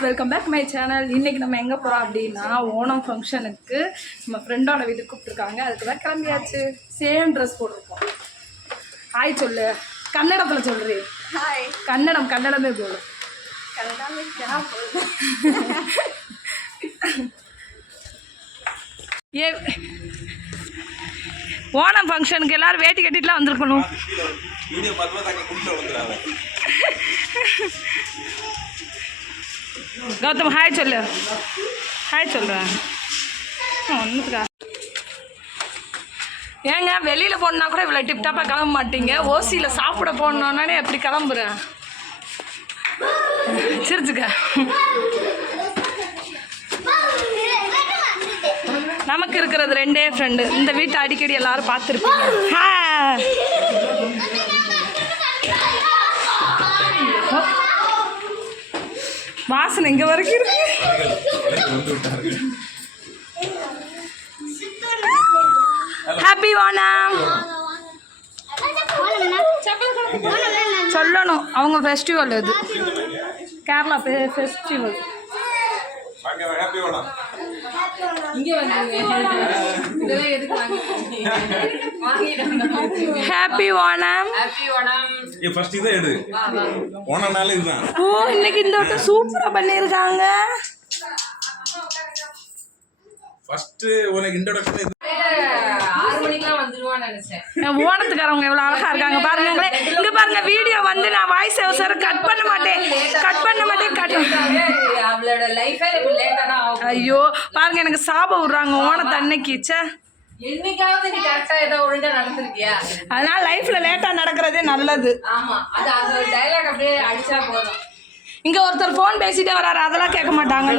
Welcome back my channel இன்றைக்கி நம்ம எங்கே போகிறோம் அப்படின்னா ஓணம் ஃபங்க்ஷனுக்கு நம்ம ஃப்ரெண்டோட வீட்டுக்கு கூப்பிட்ருக்காங்க அதுக்கு தான் கிளம்பியாச்சு. சேம் ட்ரெஸ் போட்டிருக்கோம். ஹாய் சொல்லு. கன்னடத்தில் சொல்கிறே ஹாய் கன்னடம் கன்னடமே போடும் கன்னடமே ஏ ஓணம் ஃபங்க்ஷனுக்கு எல்லாரும் வேட்டி கட்டிட்டுலாம் வந்திருக்கணும். கௌதம் ஹாய் சொல்லு. ஹாய் சொல்கிறேன் ஒன்றுக்கா ஏங்க வெளியில் போனால் கூட இவ்வளோ டிப்டாப்பாக கிளம்ப மாட்டீங்க. ஓசியில் சாப்பிட போனோன்னே எப்படி கிளம்புறேன் சிரிச்சுக்க. நமக்கு இருக்கிறது ரெண்டே ஃப்ரெண்டு இந்த வீட்டை அடிக்கடி எல்லாரும் பார்த்துருப்பீங்க. வாசனை இங்கே வரைக்கும் இருக்கு. ஹாப்பி வானம் சொல்லணும். அவங்க ஃபெஸ்டிவல் இது. கேரளா ஃபெஸ்டிவல் வாங்க ஹாப்பி ஹாப்பி ஓணம் ஏ ஃபர்ஸ்ட் இதை எடு. போன நாள் இதுதான். ஓ இன்னைக்கு இந்த வட்டம் ஃபர்ஸ்ட் உனக்கு இன்ட்ரோடக்ஷன் நினைச்சேன். என் ஓணத்துக்காரவங்க எவ்வளோ அழகா இருக்காங்க. பாருங்களேன் இங்க பாருங்க வீடியோ வந்து நான் வாய்ஸ் கட் பண்ண மாட்டேன். கட் பண்ண மாட்டேன் கட் அவளோட லைஃபே ஐயோ பாருங்க எனக்கு சாபம் விடுறாங்க. ஓணத்து அன்னைக்கு ச்சே. என்னைக்காவது நீ கரெக்டா ஏதோ ஒழுங்கா நடந்திருக்கியா? அதனால லைஃப்ல லேட்டா நடக்கிறதே நல்லது. ஆமா. அது அந்த டைலாக் அப்படியே அடிச்சா போதும். இங்க ஒருத்தர் ஃபோன் பேசிட்டே வராரு அதெல்லாம் கேட்க மாட்டாங்க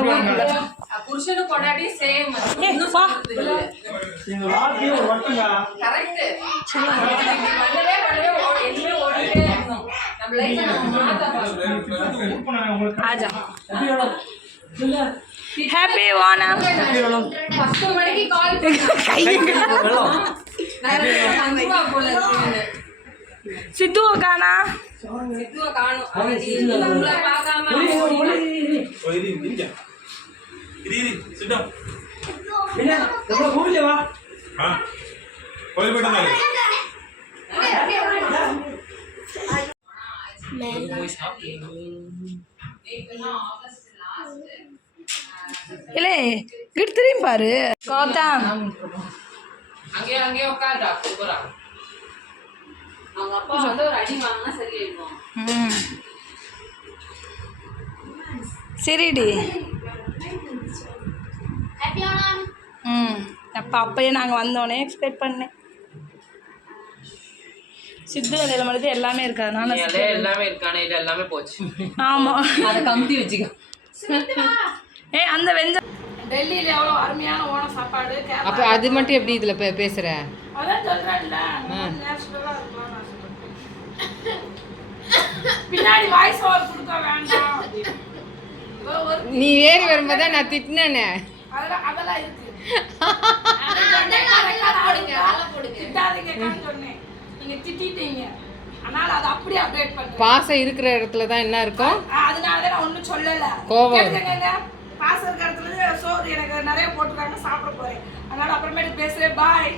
புருஷனும் கொண்டாடி சேம். கரெக்ட் ஆஜா ஹாப்பி ஓணம் பத்து மணிக்கு கால் மஞ்சுவா போல இருக்குன்னு சித்துவ காணா சித்துவ இல்லே இங்கிட்டு திரும்பி பாரு கௌதம் அங்கேயே அங்கேயே உட்காருடா சூப்பரா அவங்க அப்பா வந்து ஒரு அடி வாங்கினா சரியாயிடும் ம். சரிடி ம் அப்போ அப்பயே நாங்கள் வந்தோடனே எக்ஸ்பெக்ட் பண்ணேன் சித்து வேலையில் மட்டும் எல்லாமே இருக்கிறதுனால எல்லாமே இருக்கானே இது எல்லாமே போச்சு ஆமாம் அதை கமுத்தி வச்சுக்க ஏ அந்த வெஞ்ச டெல்லியில் எவ்வளோ அருமையான ஓண சாப்பாடு அப்ப அது மட்டும் எப்படி இதுல பே- பேசுற? அதான் சொல்கிறேன்ல. பின்னாடி வாய்ஸ் ஓவர் கொடுக்க வேண்டாம் நீ ஏறி வரும்போது நான் திட்டினேனே. அதெல்லாம் அதெல்லாம் இருக்கு. பாசம் இருக்கிற இடத்துல தான் என்ன இருக்கும்? அதனால தான் நான் ஒன்றும் சொல்லல. கோவம். காசு பாசம் இருக்கிற இடத்துல சோறு எனக்கு நிறைய போட்டுருக்காங்க சாப்பிட போறேன். அதனால அப்புறமேட்டு பேசுறேன். பாய்